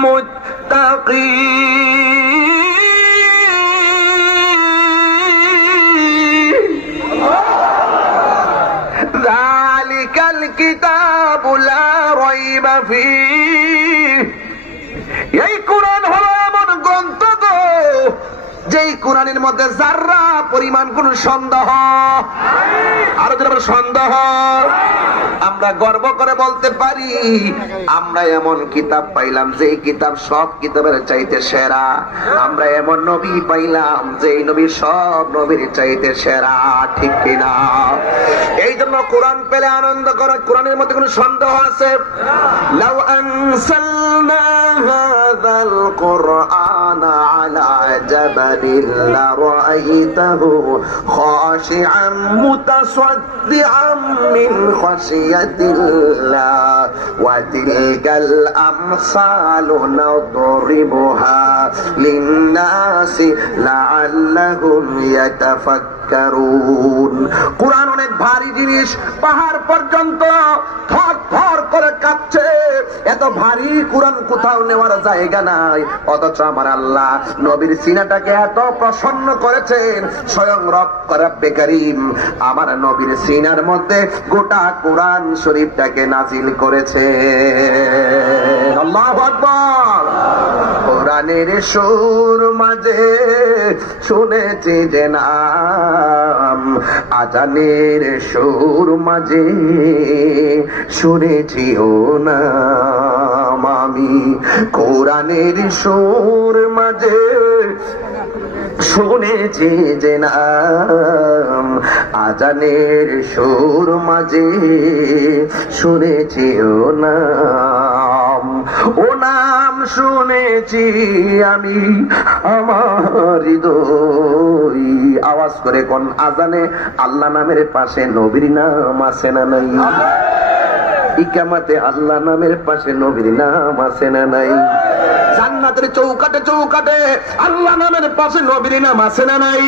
মুত্তাকিন। যালিকাল কিতাবু লা রাইবা ফীহ। এই কোরআন হলো এমন গ্রন্থ গো, যেই কোরআনের মধ্যে যারা পরিমাণ কোন সন্দেহ, আরো যেন সন্দেহ, আমরা গর্ব করে বলতে পারি আমরা এমন কিতাব পাইলাম যে কিতাব সব কিতাবের চাইতে সেরা। আমরা এমন নবী পাইলাম যে নবী সব নবীর চাইতে সেরা, ঠিক কিনা? এই জন্য কোরআন পেলে আনন্দ করে। কোরআনের মধ্যে কোন সন্দেহ আছে? লাউ আনসালনা হাযাল কুরআনা আলা জাবালিন লারাআইতাহু খাশিআন মুতাসাদ্দিআন মিন খাশিয়াতিল্লাহ ওয়া তিলকাল আমসালু নাদরিবুহা লিন-নাসি লাআল্লাহুম ইয়াতাফাক্কারুন। কোরআন অনেক ভারী জিনিস, পাহাড় পর্যন্ত থর থর করে কাঁপছে। এত ভারী কোরআন কোথাও নেওয়ার জায়গা নাই, অথচ আমার আল্লাহ নবীর সিনাটাকে এত প্রসন্ন করেছেন। স্বয়ং রব্বে কারীম আমার নবীর সিনার মধ্যে গোটা কোরআন শরীফটাকে নাজিল করেছে। আল্লাহু আকবার। কোরআনের সুর মাঝে শুনেছি যে নাম, আজানের সুর মাঝে শুনেছি ও নাম। আমি কোরআনের সুর মাঝে শুনেছি যে নাম, আজানের সুর মাঝে শুনেছি ও নাম। ও নাম শুনেছি আমি আমার হৃদয়। আওয়াজ করে কোন আজানে আল্লাহ নামের পাশে নবীর নাম আছে না নাই? ইকামাতে আল্লাহ নামের পাশে নবীর নাম আছে না নাই? জান্নাতের চৌকাটে চৌকাটে আল্লাহ নামের পাশে নবীর নাম আছে না নাই?